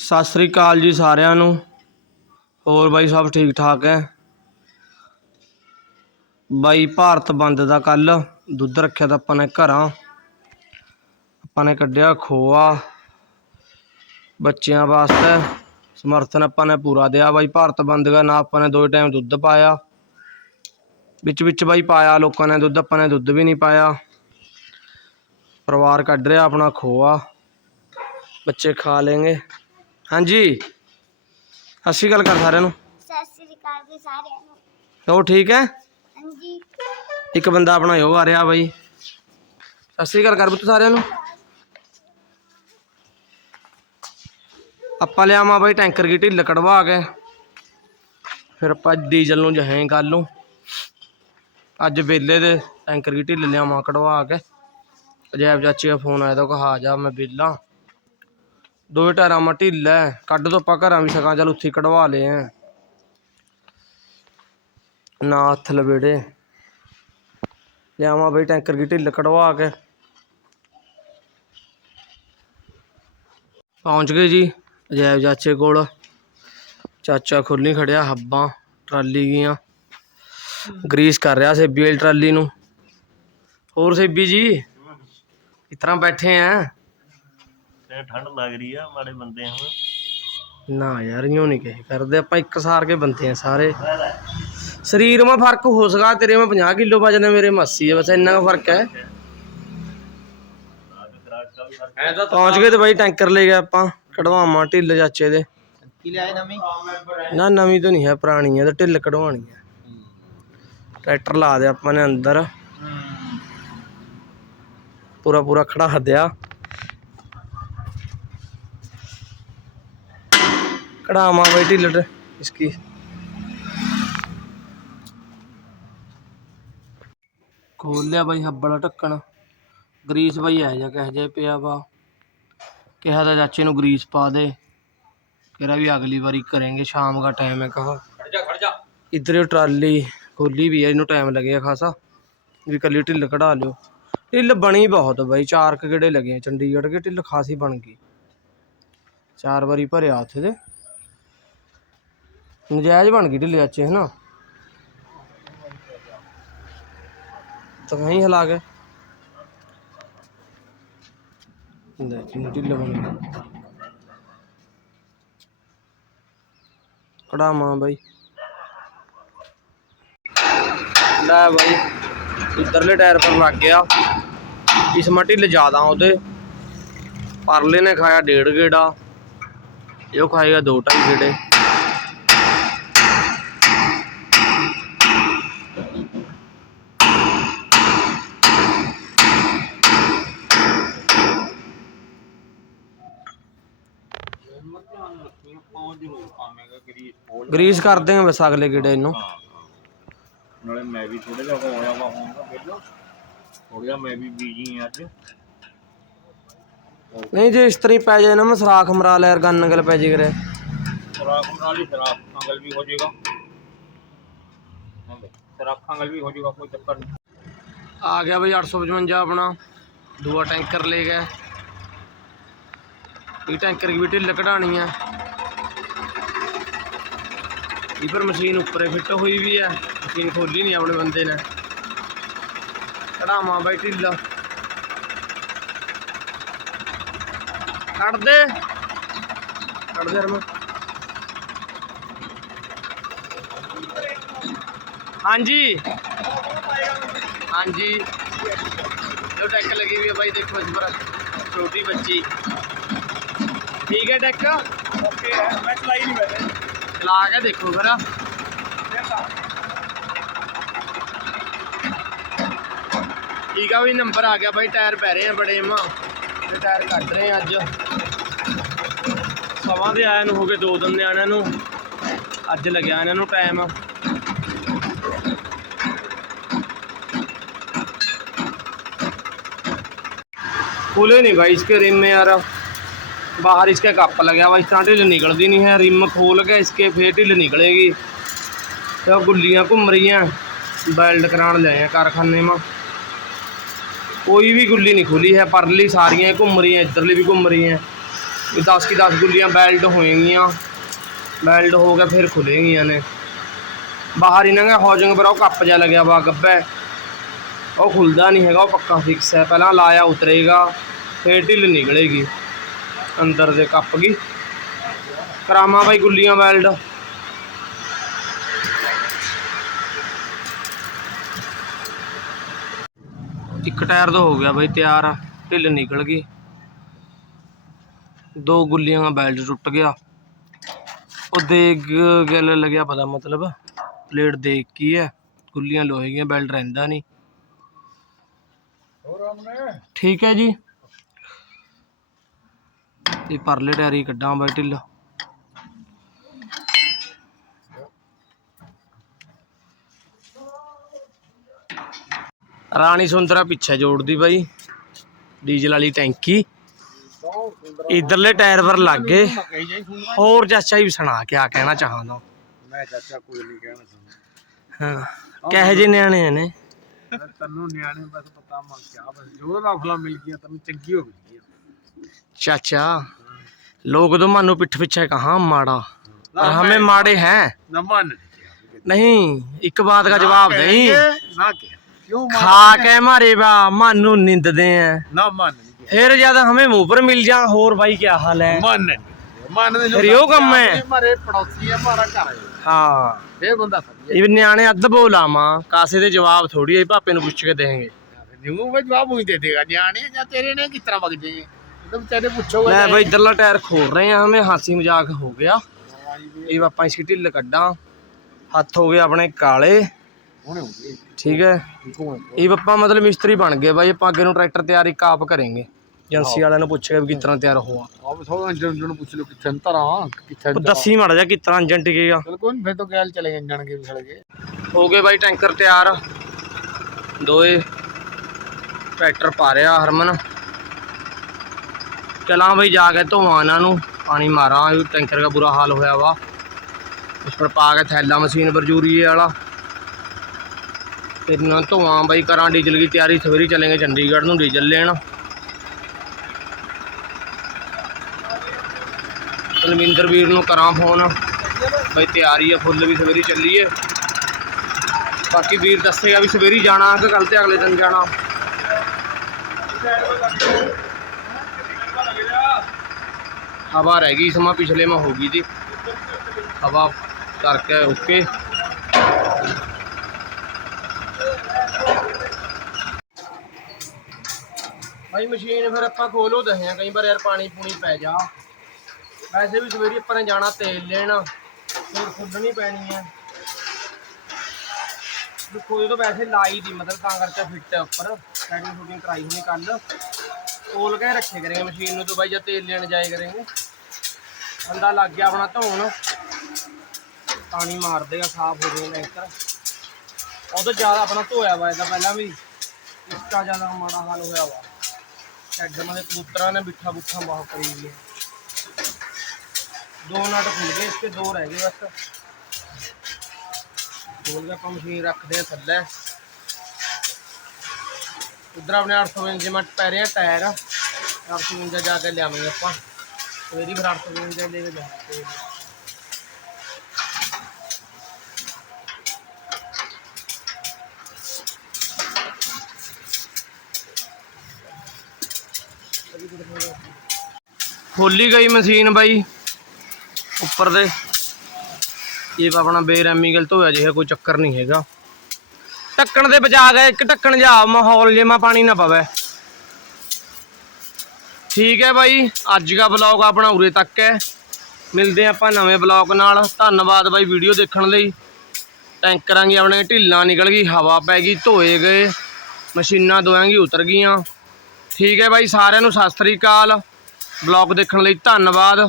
ਸਤਿ ਸ੍ਰੀ ਅਕਾਲ ਜੀ ਸਾਰਿਆਂ ਨੂੰ। ਹੋਰ ਬਾਈ ਸਭ ਠੀਕ ਠਾਕ ਹੈ ਬਾਈ ਭਾਰਤ ਬੰਦ ਦਾ ਕੱਲ, ਦੁੱਧ ਰੱਖਿਆ ਤਾਂ ਆਪਾਂ ਨੇ ਘਰਾਂ। ਆਪਾਂ ਨੇ ਕੱਢਿਆ ਖੋਆ। ਬੱਚਿਆਂ ਵਾਸਤੇ ਸਮਰਥਨ ਆਪਾਂ ਨੇ ਪੂਰਾ ਦਿਆ ਬਾਈ ਭਾਰਤ ਬੰਦ ਦਾ, ਨਾ ਆਪਾਂ ਨੇ ਦੋ ਟਾਈਮ ਦੁੱਧ ਪਾਇਆ। ਵਿੱਚ ਵਿੱਚ ਬਾਈ ਪਾਇਆ, ਲੋਕਾਂ ਨੇ ਦੁੱਧ, ਆਪਾਂ ਨੇ ਦੁੱਧ ਵੀ ਨਹੀਂ ਪਾਇਆ। ਪਰਿਵਾਰ ਕੱਢ ਰਿਹਾ ਆਪਣਾ ਖੋਆ। ਬੱਚੇ ਖਾ ਲੈਣਗੇ ਹਾਂਜੀ। ਸਤਿ ਸ਼੍ਰੀ ਅਕਾਲ ਕਰ ਸਾਰਿਆਂ ਨੂੰ। ਸਤਿ ਸ੍ਰੀ ਅਕਾਲ ਜੀ ਸਾਰਿਆਂ ਨੂੰ। ਹੋ ਠੀਕ ਹੈ? ਹਾਂਜੀ। ਇੱਕ ਬੰਦਾ ਆਪਣਾ ਉਹ ਆ ਰਿਹਾ ਬਾਈ। ਸਤਿ ਸ਼੍ਰੀ ਅਕਾਲ ਕਰ ਪੁੱਤ ਸਾਰਿਆਂ ਨੂੰ। ਆਪਾਂ ਲਿਆਵਾਂ ਬਾਈ ਟੈਂਕਰ ਕੀ ਢਿੱਲ ਕਢਵਾ ਕੇ। ਫਿਰ ਆਪਾਂ ਡੀਜ਼ਲ ਨੂੰ ਜਹਾਂ ਕਰ ਲੂੰ ਅੱਜ ਵੇਲੇ ਦੇ ਟੈਂਕਰ ਕੀ ਢਿੱਲ ਲਿਆਵਾਂ ਕਢਵਾ ਕੇ। ਅਜੈਬ ਚਾਚੀ ਦਾ ਫੋਨ ਆਇਆ ਤਾਂ ਕਹਾ ਜਾ ਮੈਂ ਵਿਹਲਾ। ਦੋਵੇਂ ਟਾਇਰਾਂ ਮਾ ਢਿੱਲਾ ਹੈ। ਕੱਢ ਦੋ ਆਪਾਂ ਘਰਾਂ ਵੀ ਸਕਾਂ ਚੱਲ ਉੱਥੇ ਕਢਵਾ ਲਏ ਆ ਨਾ ਹੱਥ ਲਵੇੜੇ। ਲਿਆਵਾਂ ਬਈ ਟੈਂਕਰ ਕੀ ਢਿੱਲ ਕਢਵਾ ਕੇ। ਪਹੁੰਚ ਗਏ ਜੀ ਅਜੈਬ ਚਾਚੇ ਕੋਲ। ਚਾਚਾ ਖੁੱਲੀ ਖੜਿਆ, ਹੱਬਾਂ, ਟਰਾਲੀ ਗੀਆਂ। ਗਰੀਸ ਕਰ ਰਿਹਾ ਸੇਬੀ ਵਾਲੀ ਟਰਾਲੀ ਨੂੰ। ਹੋਰ ਸੇਬੀ ਜੀ ਇਸ ਤਰ੍ਹਾਂ ਬੈਠੇ ਆ ਤੇ ਠੰਡ ਲੱਗ ਰਹੀ ਆ ਮਾੜੇ ਬੰਦੇ ਹੁਣ। ਨਾ ਯਾਰ ਇਉਂ ਨਹੀਂ ਕਹੇ ਕਰਦੇ। ਆਪਾਂ ਇੱਕ ਸਾਰ ਕੇ ਬੰਦੇ ਆ ਸਾਰੇ। ਸਰੀਰ ਮਾ ਫ਼ਰਕ ਹੋ ਸਕਾ ਤੇਰੇ ਮਾ 50 ਕਿਲੋ ਵਜਨ ਹੈ ਮੇਰੇ ਮਾ 80 ਹੈ ਬਸ ਇੰਨਾ ਕੁ ਫ਼ਰਕ ਹੈ ਪਹੁੰਚ ਗਏ ਤੇ ਬਾਈ ਟੈਂਕਰ ਲੈ ਗਏ ਆਪਾਂ ਕਢਵਾਵਾਂ ਢਿੱਲ ਚਾਚੇ ਦੇ। ਕੀ ਲਿਆਏ ਨਵੀਂ? ਨਾ ਨਵੀਂ ਤਾਂ ਨਹੀਂ ਹੈ ਪੁਰਾਣੀ ਹੈ ਤੇ ਢਿੱਲ ਕਢਵਾਉਣੀ ਹੈ। ਟਰੈਕਟਰ ਲਾ ਦੇ ਆਪਾਂ ਨੇ ਅੰਦਰ। ਪੂਰਾ ਪੂਰਾ ਖੜਾ ਦਿਆ। कढ़ावा भाई टिलर इसकी खोल लिया भाई हब्बड़ा ढक्कन ਗਰੀਸ ਬਈ ਆ ਜਾ ਕਹੇ ਜੇ ਪਿਆ ਵਾ। ਕਿਹਾ ਦਾ ਚਾਚੇ ਨੂੰ ਗਰੀਸ ਪਾ ਦੇ। ਕਿਹੜਾ ਵੀ ਅਗਲੀ ਵਾਰੀ ਕਰਾਂਗੇ ਸ਼ਾਮ ਦਾ ਟਾਈਮ ਹੈ ਕਹਾ ਖੜ ਜਾ ਖੜ ਜਾ। ਇਧਰ ਟਰਾਲੀ ਖੋਲੀ ਵੀ ਹੈ ਇਹਨੂੰ ਟਾਈਮ ਲੱਗਿਆ ਖਾਸਾ। ਵੀ ਕੱਲੀ ਢਿੱਲ ਕਢਾ ਲਿਓ। ਢਿੱਲ ਬਣੀ ਬਹੁਤ ਬਾਈ ਚਾਰ ਕਿਹੜੇ ਲੱਗੇ ਚੰਡੀਗੜ੍ਹ ਕੇ ਢਿੱਲ ਖਾਸੀ ਬਣ ਗਈ। ਚਾਰ ਵਾਰੀ ਭਰਿਆ ਉੱਥੇ ਦੇ ਨਜਾਇਜ਼ ਬਣ ਗਈ ਢਿੱਲ ਚਾਚੇ ਹਨਾ? ਤਾਂ ਵਹੀਂ ਹਿਲਾ ਕੇ। ਲੈ, ਕਿੰਨੀ ਢਿੱਲ ਬਣ ਗਈ। ਕਢਾਵਾਂ ਬਾਈ। ਲੈ ਬਾਈ, ਇਧਰਲੇ ਟਾਇਰ ਪਰ ਲੱਗ ਗਿਆ। ਇਸ ਮਟੀ ਲ ਜ਼ਿਆਦਾ ਉਹਦੇ। ਪਰਲੇ ਨੇ ਖਾਇਆ ਡੇਢ ਗੇੜਾ। ਇਹ ਖਾਏਗਾ ਦੋ ਢਾਈ ਗੇੜੇ। ਗਰੀਸ ਕਰਦੇ ਆ ਬਸ ਅਗਲੇ ਗੇੜੇ ਇਹਨੂੰ ਨਾਲੇ ਮੈਂ ਵੀ ਥੋੜਾ ਜਿਹਾ ਹੋਇਆ ਵਾ ਹੋਊਗਾ ਪਹਿਲਾਂ ਥੋੜਾ ਜਿਹਾ ਮੈਂ ਵੀ ਬੀਜੀ ਆ ਅੱਜ। ਨਹੀਂ ਜੇ ਇਸ ਤਰ੍ਹਾਂ ਹੀ ਪੈ ਜਾਏ ਨਾ ਮੈਂ ਸਰਾਖ ਮਰਾ ਲਿਆ ਗੰਨ ਨਗਲ ਪੈ ਜੇ ਕਰੇ। ਸਰਾਖ ਨਾਲ ਹੀ ਸਰਾਖ ਅੰਗਲ ਵੀ ਹੋ ਜਾਏਗਾ। ਸਰਾਖ ਅੰਗਲ ਵੀ ਹੋ ਜਾਏਗਾ ਕੋਈ ਚੱਕਰ ਨਹੀਂ। ਆ ਗਿਆ ਬਈ 855 ਆਪਣਾ। ਦੂਆ ਟੈਂਕਰ ਲੈ ਗਿਆ। ਇਹ ਟੈਂਕਰ ਵੀ ਢਿੱਲ ਕਢਾਣੀ ਆ। ਲੀਵਰ ਮਸ਼ੀਨ ਉੱਪਰ ਫਿੱਟ ਹੋਈ ਵੀ ਹੈ ਮਸ਼ੀਨ ਖੋਲੀ ਨਹੀਂ ਆਪਣੇ ਬੰਦੇ ਨੇ। ਕਢਾਵਾਂ ਬਾਈ ਢਿੱਲਾ। ਕੱਢ ਦੇ। ਕੱਢ ਹਾਂਜੀ। ਹਾਂਜੀ। ਜੋ ਟੈਕ ਲੱਗੀ ਹੋਈ ਹੈ ਬਾਈ, ਦੇਖੋ ਇਸ ਪਰ ਛੋਟੀ ਬੱਚੀ। ਠੀਕ ਹੈ ਟੈਕ ਓਕੇ ਹੈ ਮੈਂ ਚਲਾਈ ਨਹੀਂ ਮੈਂ। चला के देखो फिर ठीक है भाई नंबर आ गया भाई टायर पै रहे हैं बड़े मां ਤੇ ਟਾਇਰ ਕੱਢ ਰਹੇ ਆ ਅੱਜ ਸਮਾਂ ਦੇ ਆਇਆ ਨੂੰ ਹੋ ਗਏ ਦੋ ਦਿਨ ਨਿਆਣਿਆਂ ਨੂੰ ਅੱਜ ਲੱਗਿਆ ਇਹਨਾਂ ਨੂੰ ਟਾਈਮ खुले नहीं भाई इसके रिम में यार बाहर इसके कप लगा हुआ इस तरह ढिल निकलती नहीं है रिम खोल के इसके फिर ढिल निकलेगी तो गुल्लियाँ घूम रही हैं बेल्ट कराने ले आए हैं कारखाने में कोई भी गुल्ली नहीं खुली है परली सारियाँ घूम रही हैं इधरली भी घूम रही हैं ਵੀ 10 ਕੀ 10 ਗੁੱਲੀਆਂ ਬੈਲਟ ਹੋਏਗੀਆਂ ਬੈਲਟ ਹੋ ਗਿਆ ਫਿਰ ਖੁੱਲੇਗੀਆਂ ਨੇ ਬਾਹਰ ਇਹਨਾਂ ਦਾ ਹੌਜਿੰਗ ਪਰ ਉਹ ਕੱਪ ਜਿਹਾ ਲੱਗਿਆ ਵਾ ਗੱਬੇ ਉਹ ਖੁੱਲਦਾ ਨਹੀਂ ਹੈਗਾ ਉਹ ਪੱਕਾ ਫਿਕਸ ਹੈ ਪਹਿਲਾਂ ਲਾਇਆ ਉਤਰੇਗਾ ਫਿਰ ਢਿੱਲ ਨਿਕਲੇਗੀ ਅੰਦਰ ਦੇ ਕੱਪ ਗਈ। ਕਰਾਮਾ ਬਾਈ ਗੁੱਲੀਆਂ ਵੈਲਡ। ਇੱਕ ਟਾਇਰ ਤਾਂ ਹੋ ਗਿਆ ਬਾਈ ਤਿਆਰ ਢਿੱਲ ਨਿਕਲ ਗਈ। ਦੋ ਗੁੱਲੀਆਂ ਦਾ ਬੈਲਟ ਟੁੱਟ ਗਿਆ। ਉਹ ਦੇਖ ਗੱਲ ਲੱਗਿਆ ਪਤਾ ਮਤਲਬ ਪਲੇਟ ਦੇਖ ਕੀ ਹੈ। ਗੁੱਲੀਆਂ ਲੋਹੇ ਦੀਆਂ ਬੈਲਟ ਰਹਿੰਦਾ ਨਹੀਂ। ਹੋਰ ਆਮਨੇ ਠੀਕ ਹੈ ਜੀ। ਇਹ ਪਰਲੇ ਟਾਇਰ ਕੱਢਾਂ ਬਾਈ ਢਿੱਲ। ਰਾਣੀ ਸੁੰਦਰਾ ਪਿੱਛੇ ਜੋੜਦੀ ਬਾਈ। ਡੀਜ਼ਲ ਵਾਲੀ ਟੈਂਕੀ। ਇਧਰਲੇ ਟਾਇਰ ਪਰ ਲੱਗ ਗਏ। ਹੋਰ ਚਾਚਾ ਹੀ ਸੁਣਾ ਕਿਆ ਕਹਿਣਾ ਚਾਹੁੰਦਾ। ਮੈਂ ਚਾਚਾ ਕੋਈ ਨਹੀਂ ਕਹਿਣਾ ਚਾਹੁੰਦਾ। ਹਾਂ ਕਹੇ ਜੇ ਨਿਆਣੇ ਨੇ ਤੈਨੂੰ ਨਿਆਣੇ ਬਸ ਪਤਾ ਮੰਗ ਕਿਆ ਬਸ ਜੋ ਰਾਫਲਾ ਮਿਲ ਗਿਆ ਤੈਨੂੰ ਚੰਗੀ ਹੋ ਗਈ चाचा लोग तो मानो पिठ पीछे कहा माड़ा और हमें माड़े हैं ਨਾ ਮੰਨ नहीं एक बात का जवाब नहीं ਨਾ ਕਿ ਕਿਉਂ खा के मारे बा मानू निंदते हैं ਨਾ ਮੰਨ ਨਹੀਂ फिर ज्यादा हमें मुंह पर मिल जा और भाई क्या हाल है ਮੰਨ ਨਹੀਂ ਮੰਨ ਦੇ ਫਿਰ ਇਹੋ ਕੰਮ ਹੈ। ਮਾਰੇ ਪੜੋਸੀ ਹੈ ਮਾਰਾ ਘਰ ਹੈ हाँ ਇਹ ਬੰਦਾ ਸਹੀ ये न्याणे अद्ध बोला मां कासे दे जवाब थोड़ी है पापे नु पूछ के देंगे ਹੈ ਨਿਊ ਵਿੱਚ ਜਵਾਬ ਹੀ ਦੇ ਦੇਗਾ ਨਿਆਣੇ ਜਾਂ ਤੇਰੇ ਨੇ ਕਿਸ ਤਰ੍ਹਾਂ ਵਗ ਜਾਏਗੇ ਹੋ ਮਿਸਤਰੀ ਬਣ ਗਏ ਬਾਈ ਆਪਾਂ ਅੱਗੇ ਨੂੰ ਟਰੈਕਟਰ ਤਿਆਰ ਇੱਕ ਆਪ ਕਰਾਂਗੇ। ਏਜੰਸੀ ਵਾਲਿਆਂ ਨੂੰ ਪੁੱਛੇ ਵੀ ਕਿਤਨਾ ਤਿਆਰ ਹੋਆ ਪੁੱਛ ਲਓ ਦੱਸੀ ਮਾੜਾ ਜਾ ਕਿਤਨਾ ਇੰਜਣ ਟਿਕੇਗਾ ਬਿਲਕੁਲ ਫਿਰ ਹੋ ਗਏ ਬਾਈ ਟੈਂਕਰ ਤਿਆਰ। ਦੋਏ। ਟਰੈਕਟਰ ਪਾ ਰਿਹਾ ਹਰਮਨ। ਚਲਾਂ भाई जाके ਧੋਵਾਂ ਇਹਨਾਂ ਨੂੰ ਪਾਣੀ ਮਾਰਾਂ ਇਹ ਟੈਂਕਰ ਦਾ ਬੁਰਾ ਹਾਲ ਹੋਇਆ ਵਾ ਉਸ ਪਰ ਪਾ ਕੇ ਥੈਲਾ ਮਸ਼ੀਨ ਪਰ ਜੂਰੀਏ ਵਾਲਾ ਫਿਰ ਨਾ ਧੋਵਾਂ ਬਾਈ ਕਰਾਂ ਡੀਜ਼ਲ ਦੀ ਤਿਆਰੀ ਸਵੇਰੇ ਚੱਲਾਂਗੇ ਚੰਡੀਗੜ੍ਹ ਨੂੰ ਡੀਜ਼ਲ ਲੈਣ ਕੁਲਵਿੰਦਰ ਵੀਰ ਨੂੰ ਕਰਾਂ ਫੋਨ ਬਈ ਤਿਆਰੀ ਆ ਫੁੱਲ ਵੀ ਸਵੇਰੇ ਚੱਲੀਏ ਬਾਕੀ ਵੀਰ ਦੱਸੇਗਾ ਵੀ ਸਵੇਰੇ ਹੀ ਜਾਣਾ ਕਿ ਕੱਲ ਤੇ ਅਗਲੇ ਦਿਨ ਜਾਣਾ ਹਵਾ ਰਹਿ ਗਈ, ਸਮਾਂ ਪਿਛਲੇ ਮਾ ਹੋ ਗਈ ਜੀ। ਹਵਾ ਕਰਕੇ ਓਕੇ। ਭਾਈ ਮਸ਼ੀਨ ਫਿਰ ਆਪਾਂ ਖੋਲੋ ਦਹਿਆ ਕਈ ਵਾਰ ਯਾਰ ਪਾਣੀ ਪੂਣੀ ਪੈ ਜਾ। ਵੈਸੇ ਵੀ ਸਵੇਰੇ ਆਪਾਂ ਨੇ ਜਾਣਾ ਤੇਲ ਲੈਣ, ਫਿਰ ਖੁੱਲਣੀ ਪੈਣੀ ਹੈ ਦੇਖੋ, ਇਹ ਤਾਂ ਵੈਸੇ ਲਾਈ ਦੀ, ਮਤਲਬ ਤਾਂ ਕਰਕੇ ਫਿੱਟ ਹੈ ਉੱਪਰ। ਸੈਟਿੰਗ ਸ਼ੂਟਿੰਗ ਕਰਾਈ ਹੋਣੀ ਕੱਲ ਤੋਲ ਕੇ ਰੱਖੇ ਕਰਾਂਗੇ ਮਸ਼ੀਨ ਨੂੰ ਤਾਂ ਬਾਈ ਜਦ ਤੇਲ ਲੈਣ ਜਾਏ ਕਰਾਂਗੇ। ਬੰਦਾ ਲੱਗ ਗਿਆ ਆਪਣਾ ਧੋਣ। ਪਾਣੀ ਮਾਰਦੇ ਆ, ਸਾਫ਼ ਹੋ ਜਾਏਗਾ ਟੈਂਕਰ ਉਹ ਤੋਂ ਜ਼ਿਆਦਾ ਆਪਣਾ ਧੋਇਆ ਵਾ ਇਹਦਾ ਪਹਿਲਾਂ ਵੀ। ਇਸ ਜ਼ਿਆਦਾ ਮਾੜਾ ਹਾਲ ਹੋਇਆ ਵਾ। ਸ਼ੈੱਡ ਮੇ ਕਬੂਤਰਾਂ ਨੇ ਬਿੱਠਾ ਬੁੱਠਾ ਬਹੁਤ ਕਰੀ ਗਈ ਦੋ ਨਟ ਖੁੱਲ ਗਏ ਇਸਕੇ ਦੋ ਰਹਿ ਗਏ ਬਸ। ਖੋਲ ਕੇ ਆਪਾਂ ਮਸ਼ੀਨ ਰੱਖਦੇ ਆ ਥੱਲੇ। ਉਧਰ ਆਪਣੇ 855 ਮਿੰਟ ਪੈ ਰਿਹਾ ਟਾਇਰ। ਟਾਇਰ 855 ਜਾ ਕੇ ਲਿਆਵਾਂਗੇ ਆਪਾਂ। ਸਵੇਰੀ ਫਿਰ 855 ਲੈ ਕੇ ਖੋਲੀ ਗਈ ਮਸ਼ੀਨ ਬਾਈ, ਉੱਪਰ ਦੇ। ਇਹ ਆਪਣਾ ਬੇਰੈਮੀਕਲ ਧੋਇਆ ਜਿਹਾ, ਕੋਈ ਚੱਕਰ ਨਹੀਂ ਹੈਗਾ। ਢੱਕਣ ਦੇ ਬਚਾ ਗਏ ਇੱਕ ਢੱਕਣ ਜਾ, ਮਾਹੌਲ ਜੇ ਮਾ ਪਾਣੀ ਨਾ ਪਵੇ। ਠੀਕ ਹੈ ਬਾਈ, ਅੱਜ ਦਾ ਬਲੌਗ ਆਪਣਾ ਉਰੇ ਤੱਕ ਹੈ। ਮਿਲਦੇ ਹਾਂ ਆਪਾਂ ਨਵੇਂ ਬਲੌਗ ਨਾਲ। ਧੰਨਵਾਦ ਬਾਈ ਵੀਡੀਓ ਦੇਖਣ ਲਈ। ਟੈਂਕਰਾਂ ਦੀ ਆਪਣੇ, ਢਿੱਲਾਂ ਨਿਕਲ ਗਈ, ਹਵਾ ਪੈ ਗਈ, ਧੋਏ ਗਏ, ਮਸ਼ੀਨਾਂ ਦੋਆਂਗੀ ਉਤਰ ਗਈਆਂ। ਠੀਕ ਹੈ ਬਾਈ, ਸਾਰਿਆਂ ਨੂੰ ਸਤਿ ਸ੍ਰੀ ਅਕਾਲ। ਬਲੌਗ ਦੇਖਣ ਲਈ ਧੰਨਵਾਦ।